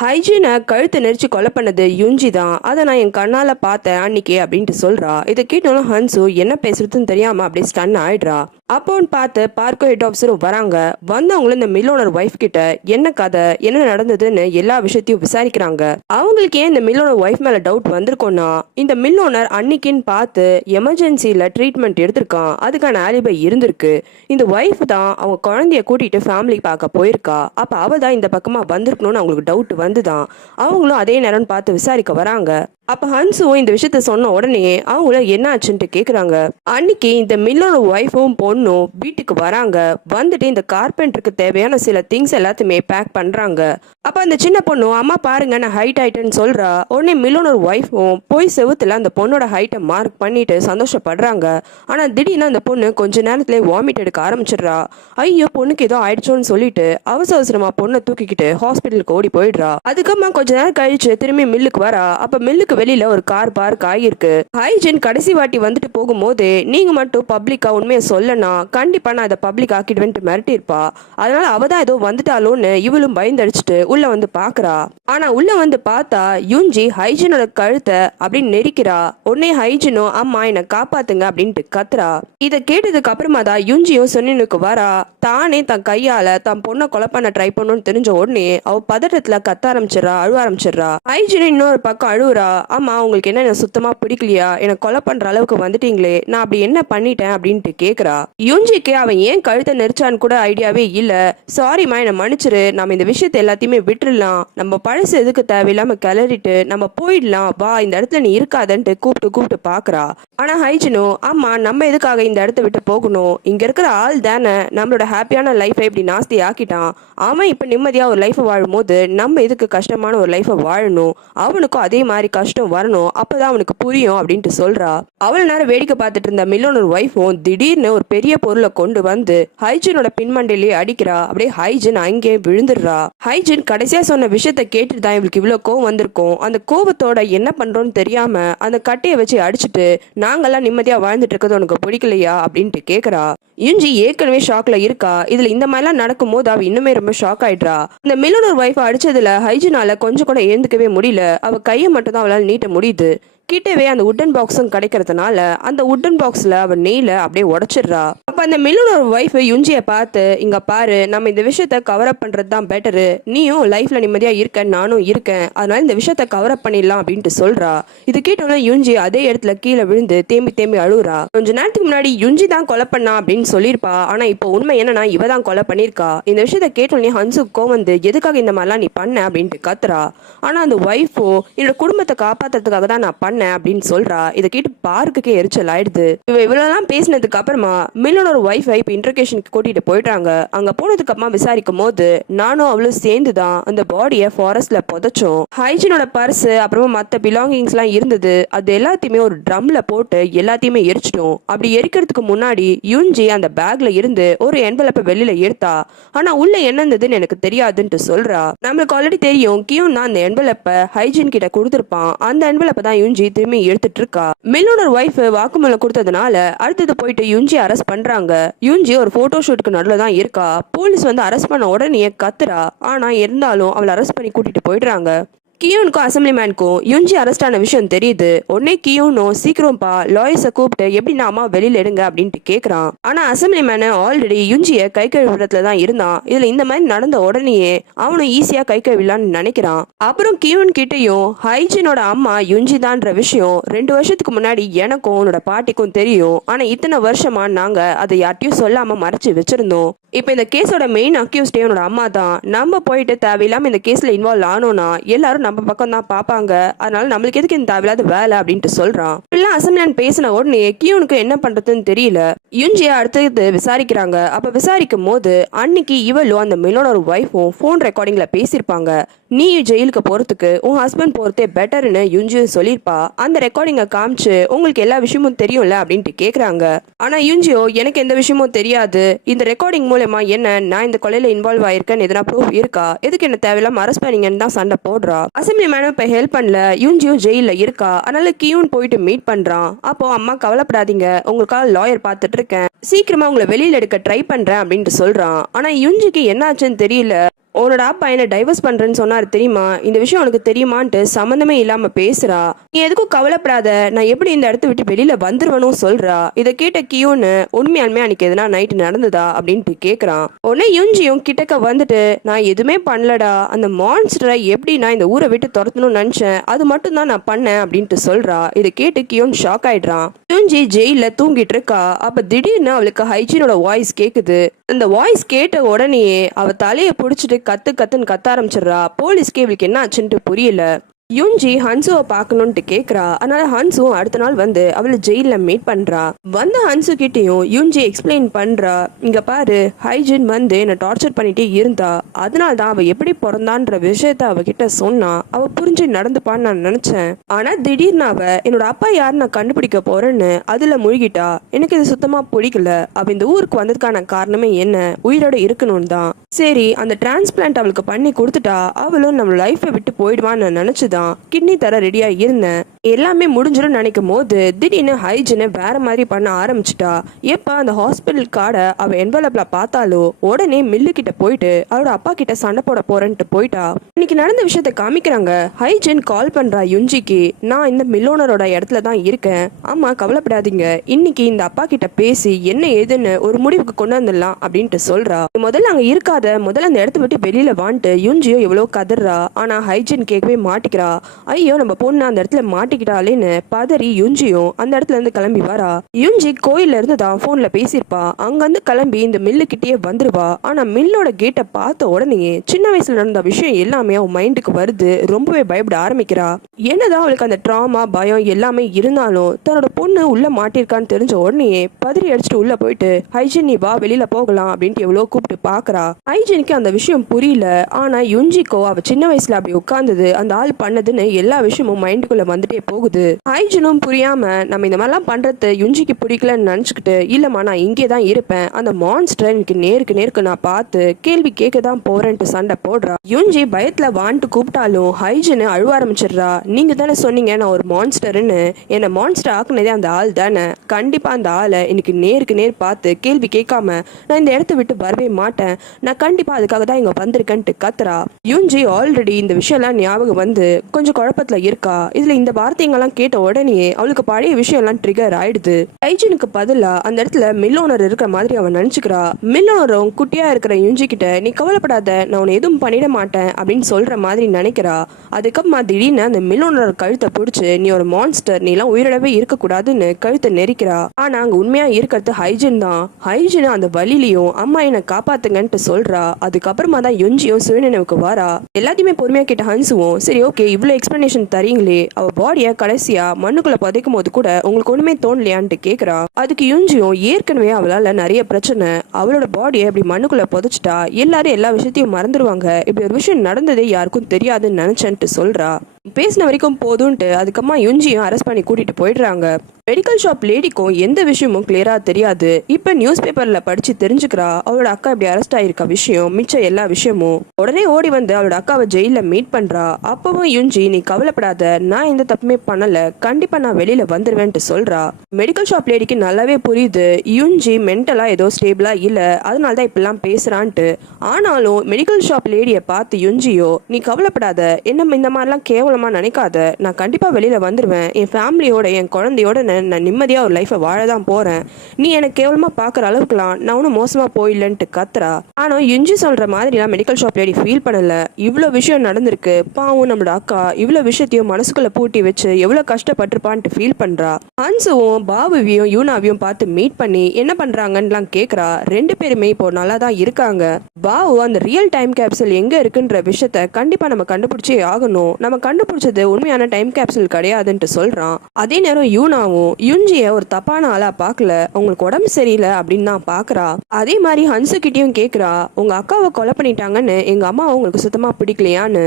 ஹைஜீனை கழுத்து நெரிச்சு கொலை பண்ணது யுஞ்சி தான். அதை நான் என் கண்ணால பார்த்தேன் அன்னைக்கு அப்படின்ட்டு சொல்றா. இதை கேட்டாலும் ஹன்சு என்ன பேசுறதுன்னு தெரியாம அப்படியே ஸ்டன் ஆயிடுறா. அப்போன்னு பார்த்து பார்க்கோ ஹெட் ஆஃபீஸரும் வராங்க. வந்தவங்களும் இந்த மில் ஓனர் ஒய்ஃப் கிட்ட என்ன கதை, என்ன நடந்ததுன்னு எல்லா விஷயத்தையும் விசாரிக்கிறாங்க. அவங்களுக்கு ஏன் இந்த மில் ஓனர் ஒய்ஃப் மேல டவுட் வந்திருக்கோம்னா, இந்த மில் ஓனர் அன்னைக்குன்னு பார்த்து எமர்ஜென்சில ட்ரீட்மெண்ட் எடுத்திருக்கான். அதுக்கான ஆலிபை இருந்திருக்கு. இந்த ஒய்ஃப் தான் அவங்க குழந்தைய கூட்டிட்டு ஃபேமிலி பார்க்க போயிருக்கா. அப்ப அவ தான் இந்த பக்கமா வந்திருக்கணும்னு அவங்களுக்கு டவுட் வந்துதான். அவங்களும் அதே நேரம் பார்த்து விசாரிக்க வராங்க. அப்ப ஹன்சுவும் இந்த விஷயத்த சொன்ன உடனே அவங்கள என்ன ஆச்சுன்ட்டு கேக்குறாங்க. அன்னைக்கு இந்த மில்லோட ஒய்ஃபும் பொண்ணும் வீட்டுக்கு வராங்க. வந்துட்டு இந்த கார்பெண்டருக்கு தேவையான சில திங்ஸ் எல்லாத்தையுமே பேக் பண்றாங்க. அப்ப அந்த சின்ன பொண்ணும் அம்மா பாருங்க நான் ஹைட் ஆயிட்டேன்னு சொல்றா. உடனே மில்லோட ஒய்ஃபும் போய் செவுத்துல அந்த பொண்ணோட ஹைட்டை மார்க் பண்ணிட்டு சந்தோஷப்படுறாங்க. ஆனா திடீர்னு அந்த பொண்ணு கொஞ்ச நேரத்துல வாமிட் எடுக்க ஆரம்பிச்சிடுறா. ஐயோ பொண்ணுக்கு ஏதோ ஆயிடுச்சோன்னு சொல்லிட்டு அவசர அவசரமா பொண்ணை தூக்கிக்கிட்டு ஹாஸ்பிட்டலுக்கு ஓடி போயிடுறா. அதுக்கப்புறமா கொஞ்ச நேரம் கழிச்சு திரும்பி மில்லுக்கு வரா. அப்ப மில்லுக்கு வெளியில ஒரு கார் பார்க் ஆகிருக்கு. ஹைஜின் கடைசி வாட்டி வந்துட்டு போகும்போது நீங்க மட்டும் பப்ளிக்கா உண்மையை சொல்லனா கண்டிப்பா நான் இதை பப்ளிக் ஆக்கிடுவேன்ட்டு மிரட்டி இருப்பா. அதனால அவதான் ஏதோ வந்துட்டாலோன்னு இவளும் பயந்தடிச்சுட்டு உள்ள வந்து பாக்குறா. ஆனா உள்ள வந்து பார்த்தா யுஞ்சி ஹைஜினோட கழுத்தை அப்படின்னு நெரிக்கிறா. உடனே ஹைஜினும் அம்மா என்னை காப்பாத்துங்க அப்படின்ட்டு கத்துறா. இதை கேட்டதுக்கு அப்புறமா தான் யுஞ்சியும் சொன்னினுக்கு வரா. தானே தன் கையால தன் பொண்ணை கொலை பண்ண ட்ரை பண்ணணும்னு தெரிஞ்ச உடனே அவ பதட்டத்துல கத்த ஆரம்பிச்சிடறா, அழுவ ஆரம்பிச்சிடறா. ஹைஜின் இன்னொரு பக்கம் அழுவுறா. அம்மா உங்களுக்கு என்ன சுத்தமா பிடிக்கலையா, எனக்கு கொலை பண்ற அளவுக்கு வந்துட்டீங்களே, நான் அப்படி என்ன பண்ணிட்டேன் அப்படின்ட்டு கேக்குறா. யுஞ்சிக்கு அவன் ஏன் கழுத்தை நெரிச்சான்னு கூட ஐடியாவே இல்ல. சாரிம்மா என்னை மன்னிச்சிரு, நம்ம இந்த விஷயத்தை எல்லாத்தையுமே விட்டுடலாம், நம்ம பழசு எதுக்கு தேவையில்லாம கிளறிட்டு நம்ம போயிடலாம், வா இந்த இடத்துல நீ இருக்காதன்ட்டு கூப்பிட்டு பாக்குறா. ஆனா ஹைஜினோ அம்மா நம்ம எதுக்காக இந்த இடத்த விட்டு போகணும், இங்க இருக்கிற ஆள் தானே நம்மளோட ஹாப்பியான லைஃபை இப்படி நாஸ்தி ஆக்கிட்டான், அவன் இப்ப நிம்மதியா ஒரு லைஃபை வாழும் போது நம்ம எதுக்கு கஷ்டமான ஒரு லைஃபை வாழணும், அவனுக்கும் அதே மாதிரி கஷ்டம் வரணும், அப்பதான் அவனுக்கு புரியும் அப்படின்ட்டு சொல்றா. அவ்வளவு நேரம் வேடிக்கை பார்த்துட்டு இருந்த மில்லோனர் ஒய்ஃபும் திடீர்னு ஒரு பெரிய பொருளை கொண்டு வந்து ஹைஜினோட பின்மண்டையிலேயே அடிக்கிறா. அப்படியே ஹைஜின் அங்கே விழுந்துடுறா. ஹைஜின் கடைசியா சொன்ன விஷயத்த கேட்டுட்டு தான் இவளுக்கு இவ்வளவு கோவம் வந்திருக்கும். அந்த கோவத்தோட என்ன பண்றோம்னு தெரியாம அந்த கட்டையை வச்சு அடிச்சுட்டு நாங்கெல்லாம் நிம்மதியா வாழ்ந்துட்டு இருக்கிறது உனக்கு பிடிக்கலையா அப்படின்ட்டு கேக்குறா. யுஞ்சி ஏற்கனவே ஷாக்ல இருக்கா. இதுல இந்த மாதிரிலாம் நடக்கும் போது அவ இன்னுமே ரொம்ப ஷாக் ஆயிடுறா. இந்த மில்லோனர் ஒய்ஃப் அடிச்சதுல ஹைஜினால கொஞ்சம் கூட எழுந்துக்கவே முடியல. அவ கையை மட்டும் தான் அவளால் நீட்ட முடியுது. கிட்டவே அந்த உட்டன் பாக்ஸும் கிடைக்கிறதுனால அந்த உட்டன் பாக்ஸ்ல அவ நெய்ல அப்படியே உடைச்சிடுறா. அப்ப அந்த மில்லோனர் ஒய்ஃப் யுஞ்சியை பார்த்து இங்க பாரு, நம்ம இந்த விஷயத்த கவர் அப் பண்றது தான் பெட்டரு, நீயும் லைஃப்ல நிம்மதியா இருக்க நானும் இருக்கேன், அதனால இந்த விஷயத்த கவர் அப் பண்ணிடலாம் அப்படின்ட்டு சொல்றா. இது கேட்டோம்னா யுஞ்சி அதே இடத்துல கீழே விழுந்து தேம்பி அழுகுறா. கொஞ்ச நேரத்துக்கு முன்னாடி யுஞ்சி தான் கொலை பண்ணா அப்படின்னு சொல்லியிருப்பா. ஆனா இப்போ உண்மை என்னன்னா இவ தான் கொலை பண்ணிருக்கா. இந்த விஷயத்த கேட்டோன்னே ஹன்சுக்கு வந்து எதுக்காக இந்த மாதிரிலாம் நீ பண்ண அப்படின்ட்டு கத்துறா. ஆனா அந்த ஒய்ஃபோ என்னோட குடும்பத்தை காப்பாத்துறதுக்காக தான் நான் பண்ண அப்படின்னு சொல்றா. இதை கேட்டு பார்க்குக்கே எரிச்சல் ஆயிடுது. இவ்வளவுலாம் பேசினதுக்கு அப்புறமா மில்லோனோட ஒய்ஃபை இப்ப இன்டர்கேஷனுக்கு கூட்டிட்டு போயிட்டாங்க. அங்க போனதுக்கு அப்புறமா விசாரிக்கும் போது நானும் அவளும் சேர்ந்துதான் அந்த பாடியை ஃபாரஸ்ட்ல புதைச்சோம். ஹைஜினோட பர்ஸ் அப்புறமா மத்த பிலாங்கிங்ஸ் எல்லாம் இருந்தது, அது எல்லாத்தையுமே ஒரு ட்ரம்ல போட்டு எல்லாத்தையுமே எரிச்சிட்டோம். அப்படி எரிக்கிறதுக்கு முன்னாடி யுஞ்சி அந்த பேக்ல இருந்து ஒரு என்வலப்பை வெளியில எடுத்தா. ஆனா உள்ள என்ன இருந்ததுன்னு எனக்கு தெரியாதுன்ட்டு சொல்றா. நம்மளுக்கு ஆல்ரெடி தெரியும் கியூன் தான் அந்த என்வலப்பை ஹைஜின் கிட்ட கொடுத்திருப்பான். அந்த என்வலப்பை தான் யுஞ்சி திரும்பி எடுத்துட்டு இருக்கா. மில்லோனர் ஒய்ஃப் வாக்குமூலம் கொடுத்ததுனால அடுத்தது போயிட்டு யுஞ்சி அரெஸ்ட் பண்றாங்க. யுஞ்சி ஒரு போட்டோ ஷூட்டுக்கு நடுவில் தான் இருக்கா. போலீஸ் வந்து அரெஸ்ட் பண்ண உடனே கத்துறா. ஆனா இருந்தாலும் அவளை அரெஸ்ட் பண்ணி கூட்டிட்டு போயிடுறாங்க. கியூனுக்கும் அசம்பிளிமேனுக்கும் யுஞ்சி அரெஸ்ட் ஆன விஷயம் தெரியுது. உடனே கியூனும் சீக்கிரம்ப்பா லாயர்ஸை கூப்பிட்டு எப்படின்னா அம்மா வெளியில எடுங்க அப்படின்ட்டு கேக்குறான். ஆனா அசம்பிளிமேனு ஆல்ரெடி யுஞ்சிய கை கழுவுறதுல தான் இருந்தான். இதுல இந்த மாதிரி நடந்த உடனேயே அவனும் ஈஸியா கை கழுவிலான்னு நினைக்கிறான். அப்புறம் கியூன் கிட்டையும் ஹைஜினோட அம்மா யுஞ்சி தான்ற விஷயம் 2 வருஷத்துக்கு முன்னாடி எனக்கும் உன்னோட பாட்டிக்கும் தெரியும். ஆனா இத்தனை வருஷமா நாங்க அதை யார்ட்டையும் சொல்லாம மறைச்சு வச்சிருந்தோம். இப்ப இந்த கேஸோட மெயின் அக்யூஸ்டே உன்னோட அம்மா தான். நம்ம போயிட்டு தேவையில்லாம இந்த கேஸ்ல இன்வால்வ் ஆனோம்னா எல்லாரும் நம்ம பக்கம் தான் பாப்பாங்க. அதனால நம்மளுக்கு எதுக்கு இந்த தேவையில்லாத வேலை அப்படின்ட்டு சொல்றான். இப்பெல்லாம் அசம்பிளான் பேசின உடனே கியூனுக்கு என்ன பண்றதுன்னு தெரியல. யுஞ்சியா அடுத்தது விசாரிக்கிறாங்க. அப்ப விசாரிக்கும் போது அன்னைக்கு இவளும் அந்த மில்லோனர் ஒய்ஃபும் போன் ரெக்கார்டிங்ல பேசியிருப்பாங்க. நீ ஜெயிலுக்கு போறதுக்கு உன் ஹஸ்பண்ட் போறதே பெட்டர்னு யுஞ்சியும் சொல்லியிருப்பா. அந்த ரெக்கார்டிங்கை காமிச்சு உங்களுக்கு எல்லா விஷயமும் தெரியும்ல அப்படின்ட்டு கேக்குறாங்க. ஆனா யுஞ்சியோ எனக்கு எந்த விஷயமும் தெரியாது, இந்த ரெக்கார்டிங் மூலமா என்ன நான் இந்த கொலையில இன்வால்வ் ஆயிருக்கேன்னு எதனா ப்ரூஃப் இருக்கா, எதுக்கு என்ன தேவையில்லாம அரெஸ்ட் பண்ணீங்கன்னு தான் சண்டை போடுறா. அசம்பிளி மேனும் இப்ப ஹெல்ப் பண்ணல. யுஞ்சியும் ஜெயில இருக்கா. அதனால கியூன் போயிட்டு மீட் பண்றான். அப்போ அம்மா கவலைப்படாதீங்க, உங்களுக்காக லாயர் பார்த்துட்டு இருக்கேன், சீக்கிரமா உங்களை வெளியில எடுக்க ட்ரை பண்றேன் அப்படின்ட்டு சொல்றான். ஆனா யுஞ்சிக்கு என்ன ஆச்சுன்னு தெரியல. உன்னோட அப்பா என்ன டைவர்ஸ் பண்றேன்னு சொன்னாரு தெரியுமா, இந்த விஷயம் உனக்கு தெரியுமான்ட்டு சம்மந்தமே இல்லாம பேசுறா. நீ எதுக்கும் கவலைப்படாத, நான் எப்படி இந்த இடத்த விட்டு வெளியில வந்துருவனும் சொல்றா. இதை கேட்ட கியோன்னு உண்மையாலுமே அன்னைக்கு எதனா நைட்டு நடந்ததா அப்படின்ட்டு கேக்குறான். உடனே யுஞ்சியும் கிட்டக்க வந்துட்டு, நான் எதுவுமே பண்ணலடா, அந்த மான்ஸ்டரை எப்படி நான் இந்த ஊரை விட்டு துரத்தணும்னு நினைச்சேன், அது மட்டும் தான் நான் பண்ணேன் அப்படின்ட்டு சொல்றா. இதை கேட்டு கியோன் ஷாக் ஆயிடுறான். யுஞ்சி ஜெயில தூங்கிட்டு இருக்கா. அப்ப திடீர்னு அவளுக்கு ஹைஜீனோட வாய்ஸ் கேக்குது. அந்த வாய்ஸ் கேட்ட உடனே அவ தலையை பிடிச்சிட்டு கத்து கத்துன்னு கத்த ஆரம்பிச்சிடுறா. போலீஸ்க்கு இவளுக்கு என்ன ஆச்சுன்ட்டு புரியல. யுஞ்சி ஹன்சுவை பார்க்கணும்ட்டு கேக்குறா. அதனால ஹன்சுவும் அடுத்த நாள் வந்து அவளை ஜெயில மீட் பண்றா. வந்த ஹன்சு கிட்டையும் யுஞ்சி எக்ஸ்பிளைன் பண்றா. இங்க பாரு, ஹைஜின் வந்து என்ன டார்ச்சர் பண்ணிட்டே இருந்தா, அதனால தான் அவ எப்படி பிறந்தான்ற விஷயத்த அவகிட்ட சொன்னா. அவ புரிஞ்சு நடந்துப்பான்னு நான் நினைச்சேன். ஆனா திடீர்னு அவ என்னோட அப்பா யாரு நான் கண்டுபிடிக்க போறேன்னு அதுல முழுகிட்டா. எனக்கு இது சுத்தமா பிடிக்கல. அவ இந்த ஊருக்கு வந்ததுக்கான காரணமே என்ன, உயிரோட இருக்கணும் தான். சரி, அந்த டிரான்ஸ்பிளான்ட் அவளுக்கு பண்ணி கொடுத்துட்டா அவளும் நம்ம லைஃபை விட்டு போயிடுவான்னு நினைச்சுதான் கிட்னி தர ரெடியா இருந்தேன். எல்லாமே முடிஞ்சிடும் நினைக்கும் போது திடீர்னு ஹைஜினை வேற மாதிரி பண்ண ஆரம்பிச்சுட்டா. எப்ப அந்த ஹாஸ்பிட்டல் கார்டை அவ என்வலப்ல பார்த்தாலோ உடனே மில்லு கிட்ட போயிட்டு அவரோட அப்பா கிட்ட சண்டை போட போறேன்ட்டு போயிட்டா. இன்னைக்கு நடந்த விஷயத்த காமிக்கிறாங்க. ஹைஜின் கால் பண்றா யுஞ்சிக்கு, நான் இந்த மில்லோனரோட இடத்துல தான் இருக்கேன், ஆமா கவலைப்படாதீங்க, இன்னைக்கு இந்த அப்பா கிட்ட பேசி என்ன ஏதுன்னு ஒரு முடிவுக்கு கொண்டு வந்துடலாம் அப்படின்ட்டு சொல்றா. முதல்ல அங்க இருக்காத, முதல்ல அந்த இடத்த விட்டு வெளியில வான்ட்டு யுஞ்சியோ எவ்வளவு கதறா. ஆனா ஹைஜின் கேட்கவே மாட்டிக்கிறா. ஐயோ, நம்ம பொண்ணு அந்த இடத்துல மாட்டிக்கிட்டாலேன்னு பதறி யுஞ்சியும் அந்த இடத்துல இருந்து கிளம்பி வரா. யுஞ்சி கோயில்ல இருந்து தான் போன்ல பேசியிருப்பா. அங்க இருந்து கிளம்பி இந்த மில்லு கிட்டே வந்துருவா. ஆனா மில்லோட கேட்டை பார்த்த உடனே சின்ன வயசுல நடந்த விஷயம் எல்லாமே அவன் மைண்டுக்கு வருது. ரொம்பவே பயப்பட ஆரம்பிக்கிறா. என்னதான் அவளுக்கு அந்த ட்ராமா பயம் எல்லாமே இருந்தாலும் தன்னோட பொண்ணு உள்ள மாட்டிருக்கான்னு தெரிஞ்ச உடனே பதறி அடிச்சுட்டு உள்ள போயிட்டு, ஹைஜின் நீ வா வெளியில போகலாம் அப்படின்ட்டு எவ்வளவு கூப்பிட்டு பாக்குறா. ஹைஜினுக்கு அந்த விஷயம் புரியல. ஆனா யுஞ்சிக்கோ அவ சின்ன வயசுல அப்படி உட்கார்ந்தது, அந்த ஆள் பண்ணதுன்னு எல்லா விஷயமும் மைண்டுக்குள்ள வந்துட்டே போகுது. ஹைஜனும் புரியாம நம்ம இந்த மாதிரிலாம் பண்றது யுஞ்சிக்கு பிடிக்கலன்னு நினைச்சுக்கிட்டு, இல்லம்மா நான் இங்கே தான் இருப்பேன், அந்த மான்ஸ்டர் எனக்கு நேருக்கு நான் பார்த்து கேள்வி கேட்க தான் போறேன்ட்டு சண்டை போடுறா. யுஞ்சி பயத்துல வான்ட்டு கூப்பிட்டாலும் ஹைஜனு அழுவ ஆரம்பிச்சிடுறா. நீங்க தானே சொன்னீங்க நான் ஒரு மான்ஸ்டர்னு, என்ன மான்ஸ்டர் ஆக்குனதே அந்த ஆள் தானே, கண்டிப்பா அந்த ஆளை எனக்கு நேருக்கு நேர் பார்த்து கேள்வி கேட்காம நான் இந்த இடத்த விட்டு வரவே மாட்டேன், நான் கண்டிப்பா அதுக்காக தான் இங்க வந்திருக்கேன்ட்டு கத்துறா. யுஞ்சி ஆல்ரெடி இந்த விஷயம் எல்லாம் ஞாபகம் வந்து கொஞ்சம் குழப்பத்துல இருக்கா. இதுல இந்த வார்த்தைங்கெல்லாம் கேட்ட உடனே அவளுக்கு பழைய விஷயம் எல்லாம் ட்ரிகர் ஆயிடுது. ஹைஜனுக்கு பதிலா அந்த இடத்துல மில் ஓனர் இருக்கிற மாதிரி அவன் நினைச்சுக்கிறா. மில் ஓனரும் குட்டியா இருக்கிற யுஞ்சி கிட்ட, நீ கவலைப்படாத, நான் உன்னை எதுவும் பண்ணிட மாட்டேன் அப்படின்னு சொல்ற மாதிரி நினைக்கிறா. அதுக்கப்புறமா திடீர்னு அந்த மில் ஓனர் கழுத்தை பிடிச்சு, நீ ஒரு மான்ஸ்டர், நீ எல்லாம் உயிரிழவே இருக்கக்கூடாதுன்னு கழுத்தை நெரிக்கிறா. ஆனா அங்க உண்மையா இருக்கிறது ஹைஜன் தான். ஹைஜன் அந்த வழியிலையும் அம்மா என்னை காப்பாத்துங்கன்ட்டு சொல்றா. அதுக்கப்புறமா தான் யுஞ்சியும் சுயநினைவுக்கு வரா. எல்லாத்தையுமே பொறுமையா கேட்ட ஹன்சுவும், சரி ஓகே இவ்வளவு எக்ஸ்பிளனேஷன் தரீங்களே, அவ பாடிய கடைசியா மண்ணுக்குள்ள புதைக்கும் போது கூட உங்களுக்கு ஒண்ணுமே தோணலையான்ட்டு கேக்குறா. அதுக்கு யுஞ்சியும், ஏற்கனவே அவளால நிறைய பிரச்சனை, அவளோட பாடியை இப்படி மண்ணுக்குள்ள புதைச்சிட்டா எல்லாரும் எல்லா விஷயத்தையும் மறந்துடுவாங்க, இப்படி ஒரு விஷயம் நடந்ததே யாருக்கும் தெரியாதுன்னு நினைச்சேன்ட்டு சொல்றா. பேசின வரைக்கும் போதும்ட்டு அதுக்கம்மா யுஞ்சியும் அரெஸ்ட் பண்ணி கூட்டிட்டு போயிடுறாங்க. மெடிக்கல் ஷாப் லேடிக்கும் எந்த விஷயமும் கிளியரா தெரியாது. இப்ப நியூஸ் பேப்பர்ல படிச்சு தெரிஞ்சுக்கிறா அவளோட அக்கா இப்படி அரெஸ்ட் ஆயிருக்க விஷயம், மிச்ச எல்லா விஷயமும். உடனே ஓடி வந்து அவளோட அக்காவை ஜெயில மீட் பண்றா. அப்பவும் யுஞ்சி, நீ கவலைப்படாத, நான் எந்த தப்புமே பண்ணல, கண்டிப்பா நான் வெளியில வந்துருவேன்ட்டு சொல்றா. மெடிக்கல் ஷாப் லேடிக்கு நல்லாவே புரியுது யுஞ்சி மென்டலா ஏதோ ஸ்டேபிளா இல்ல, அதனாலதான் இப்பெல்லாம் பேசுறான்ட்டு. ஆனாலும் மெடிக்கல் ஷாப் லேடியை பார்த்து யுஞ்சியோ, நீ கவலைப்படாத, என்ன இந்த மாதிரிலாம் கேவலமா நினைக்காத, நான் கண்டிப்பா வெளியில வந்துருவேன், என் ஃபேமிலியோட என் குழந்தையோட நான் நிம்மதியா ஒரு லைஃபை வாழதான் போறேன், நீ எனக்கு கேவலமா பாக்குற அளவுக்குலாம் நான் ஒன்னும் மோசமா போயில்லன்ட்டு கத்துறா. ஆனா யுஞ்சி சொல்ற மாதிரிலாம் மெடிக்கல் ஷாப் லேடி ஃபீல் பண்ணல. இவ்வளவு விஷயம் நடந்திருக்கு, பாவம் நம்மளோட அக்கா இவ்வளவு விஷயத்தையும் மனசுக்குள்ள பூட்டி வச்சு எவ்வளவு கஷ்டப்பட்டிருப்பான்ட்டு ஃபீல் பண்றா. ஹன்சுவும் பாபுவையும் யூனாவையும் பார்த்து மீட் பண்ணி என்ன பண்றாங்கன்னு கேக்குறா. ரெண்டு பேருமே இப்போ நல்லா தான் இருக்காங்க. பாபு அந்த ரியல் டைம் கேப்சூல் எங்க இருக்குன்ற விஷயத்த கண்டிப்பா நம்ம கண்டுபிடிச்சே ஆகணும், நம்ம கண்டுபிடிச்சது உண்மையான டைம் கேப்சூல் கிடையாதுன்ட்டு சொல்றான். அதே நேரம் யூனாவும் யுஞ்சிய ஒரு தப்பான ஆளா பாக்கல, உங்களுக்கு உடம்பு சரியில்லை அப்படின்னு தான் பாக்குறா. அதே மாதிரி ஹன்சு கிட்டயும் கேக்குறா, உங்க அக்காவை கொலை பண்ணிட்டாங்கன்னு எங்க அம்மா உங்களுக்கு சுத்தமா பிடிக்கலையான்னு.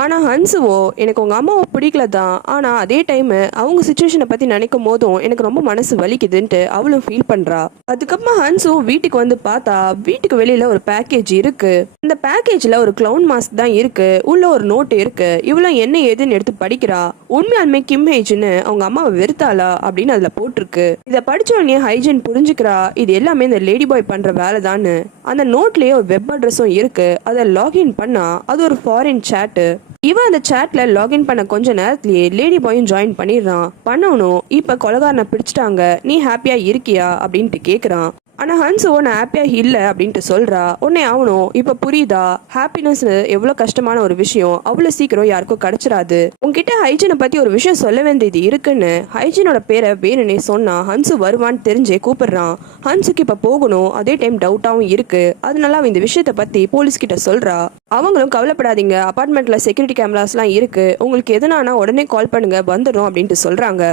ஆனா ஹன்சுவோ எனக்கு உங்க அம்மாவை பிடிக்கல தான், ஆனா அதே டைம் அவங்க சுச்சுவேஷனை பத்தி நினைக்கும் போதும் எனக்கு ரொம்ப மனசு வலிக்குதுன்ட்டு அவளும் ஃபீல் பண்றா. அதுக்கப்புறமா ஹன்சு வீட்டுக்கு வந்து பார்த்தா வீட்டுக்கு வெளியில ஒரு பேக்கேஜ் இருக்கு. அந்த பேக்கேஜ்ல ஒரு கிளவுன் மாஸ்க் தான் இருக்கு, உள்ள ஒரு நோட் இருக்கு. இவ்வளவு என்ன ஏதுன்னு எடுத்து படிக்கிறா. உண்மையாலுமே கிம் ஹைஜின்னு அவங்க அம்மாவை வெறுத்தாளா அப்படின்னு அதுல போட்டிருக்கு. இதை படிச்ச உடனே ஹைஜின் புரிஞ்சுக்கிறா இது எல்லாமே இந்த லேடி பாய் பண்ற வேலை தான்னு. அந்த நோட்லயே ஒரு வெப் அட்ரஸும் இருக்கு. அதை லாகின் பண்ணா அது ஒரு ஃபாரின் சேட்டு. இவன் அந்த சேட்ல லாகின் பண்ண கொஞ்ச நேரத்திலேயே லேடி பாயும் ஜாயின் பண்ணிடுறான். பண்ணவனும் இப்ப கொலகாரனை பிடிச்சிட்டாங்க, நீ ஹாப்பியா இருக்கியா அப்படின்ட்டு கேக்குறான். ஆனா ஹன்சோ நான் ஹாப்பியா இல்ல அப்படின்ட்டு சொல்றா. உடனே அவனும் இப்ப புரியுதா ஹாப்பினஸ் எவ்வளவு கஷ்டமான ஒரு விஷயம், அவ்வளவு சீக்கிரம் யாருக்கும் கிடைச்சிடாது. உன்கிட்ட ஹைஜினை பத்தி ஒரு விஷயம் சொல்ல வேண்டியது இருக்குன்னு ஹைஜினோட பேரை வேணும்னே சொன்னா ஹன்சு வருவான்னு தெரிஞ்சே கூப்பிடுறான். ஹன்சுக்கு இப்ப போகணும், அதே டைம் டவுட்டாவும் இருக்கு. அதனால அவன் இந்த விஷயத்த பத்தி போலீஸ் கிட்ட சொல்றா. அவங்களும் கவலைப்படாதீங்க, அபார்ட்மெண்ட்ல செக்யூரிட்டி கேமராஸ்லாம் இருக்கு, உங்களுக்கு எதுனானா உடனே கால் பண்ணுங்க வந்துடும் அப்படின்ட்டு சொல்றாங்க.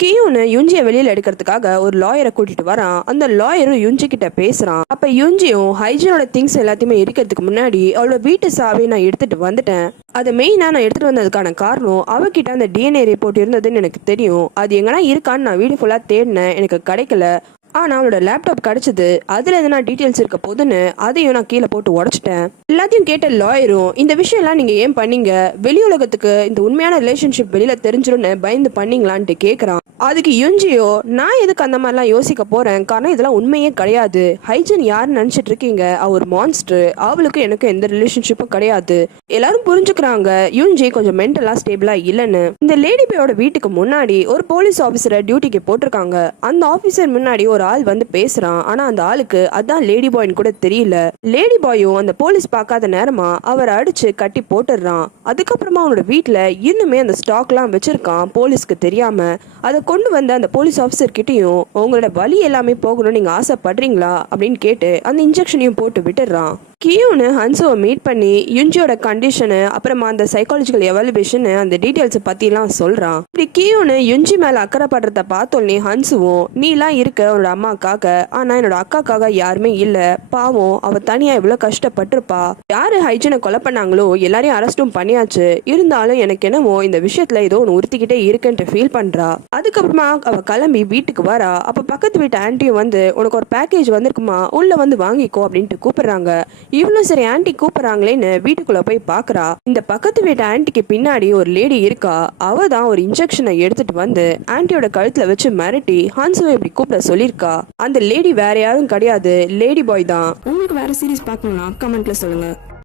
கியூன்னு யுஞ்சியை வெளியில எடுக்கிறதுக்காக ஒரு லாயரை கூட்டிட்டு வரான். அந்த லாயரும் யுஞ்சி கிட்ட பேசுறான். அப்ப யுஞ்சியும் ஹைஜினோட திங்ஸ் எல்லாத்தையுமே இருக்கிறதுக்கு முன்னாடி அவளோட வீட்டு சாவி நான் எடுத்துட்டு வந்துட்டேன், அது மெயினா நான் எடுத்துட்டு வந்ததுக்கான காரணம் அவகிட்ட அந்த டிஎன்ஏ ரிப்போர்ட் இருந்ததுன்னு எனக்கு தெரியும். அது எங்கன்னா இருக்கான்னு நான் வீடு ஃபுல்லா தேடினேன், எனக்கு கிடைக்கல. ஆனா அவளோட லேப்டாப் கிடைச்சது, அதுல எதனா டீடைல்ஸ் இருக்க போதுன்னு அதையும் நான் கீழே போட்டு உடைச்சிட்டேன். எல்லாத்தையும் கேட்ட லாயரும் இந்த விஷயம் எல்லாம் நீங்க ஏன் பண்ணீங்க, வெளி உலகத்துக்கு இந்த உண்மையான ரிலேஷன்ஷிப் வெளியில தெரிஞ்சிரும்னு பயந்து பண்ணீங்களான்ட்டு கேக்குறான். அதுக்கு யுஞ்சியோ நான் எதுக்கு அந்த மாதிரிலாம் யோசிக்க போறேன், காரணம் இதெல்லாம் உண்மையே கிடையாது. ஹைஜன் யாருன்னு நினைச்சிட்டு இருக்கீங்க, அவர் மான்ஸ்டர், அவளுக்கு எனக்கு எந்த ரிலேஷன்ஷிப்பும் கிடையாது. எல்லாரும் புரிஞ்சுக்கிறாங்க யுஞ்சி கொஞ்சம் மென்டலா ஸ்டேபிளா இல்லைன்னு. இந்த லேடி பாயோட வீட்டுக்கு முன்னாடி ஒரு போலீஸ் ஆபீசரை டியூட்டிக்கு போட்டிருக்காங்க. அந்த ஆபீசர் முன்னாடி ஒரு ஆள் வந்து பேசுறான். ஆனா அந்த ஆளுக்கு அதான் லேடி பாய்னு கூட தெரியல. லேடி பாயும் அந்த போலீஸ் பார்க்காத நேரமா அவர் அடிச்சு கட்டி போட்டுடுறான். அதுக்கப்புறமா அவனோட வீட்டுல இன்னுமே அந்த ஸ்டாக் எல்லாம் வச்சிருக்கான் போலீஸ்க்கு தெரியாம. அதை கொண்டு வந்து அந்த போலீஸ் ஆபீசர் கிட்டயும் உங்களோட வலி எல்லாமே போகணும் நீங்க ஆசைப்படுறீங்களா அப்படின்னு கேட்டு அந்த இன்ஜெக்ஷனையும் போட்டு விட்டுடுறான். கியூன்னு ஹன்சோவை மீட் பண்ணி யுஞ்சியோட கண்டிஷனு அப்புறமா அந்த சைக்காலஜிக்கல் எவாலுவேஷன் அந்த டீடைல்ஸ் பத்திலாம் சொல்றான். இப்படி கியூன்னு யுஞ்சி மேல அக்கறைப்படுறத பார்த்தோன்னே ஹன்சுவும் நீலாம் இருக்க உன்னோட அம்மாக்காக, ஆனா என்னோட அக்காக்காக யாருமே இல்ல, பாவம் அவ தனியா இவ்வளவு கஷ்டப்பட்டிருப்பா. யாரு ஹைஜனை கொலை பண்ணாங்களோ எல்லாரையும் அரெஸ்டும் பண்ணியாச்சு, இருந்தாலும் எனக்கு என்னமோ இந்த விஷயத்துல ஏதோ ஒன்று உறுத்திக்கிட்டே இருக்குன்ட்டு ஃபீல் பண்றா. அதுக்கப்புறமா அவ கிளம்பி வீட்டுக்கு வரா. அப்ப பக்கத்து வீட்டு ஆன்ட்டியும் வந்து உனக்கு ஒரு பேக்கேஜ் வந்திருக்குமா, உள்ள வந்து வாங்கிக்கோ அப்படின்ட்டு கூப்பிடுறாங்க. இவ்வளவு சரி ஆன்ட்டி கூப்பிடுறாங்களேன்னு வீட்டுக்குள்ள போய் பாக்குறா. இந்த பக்கத்து வீட்டு ஆன்ட்டிக்கு பின்னாடி ஒரு லேடி இருக்கா. அவ தான் ஒரு இன்ஜெக்ஷனை எடுத்துட்டு வந்து ஆன்ட்டியோட கழுத்துல வச்சு மிரட்டி ஹான்சுவை இப்படி கூப்பிட சொல்லியிருக்கா. அந்த லேடி வேற யாரும் கிடையாது, லேடி பாய் தான். உங்களுக்கு வேற சீரிஸ் பார்க்கணும்னா கமெண்ட்ல சொல்லுங்க.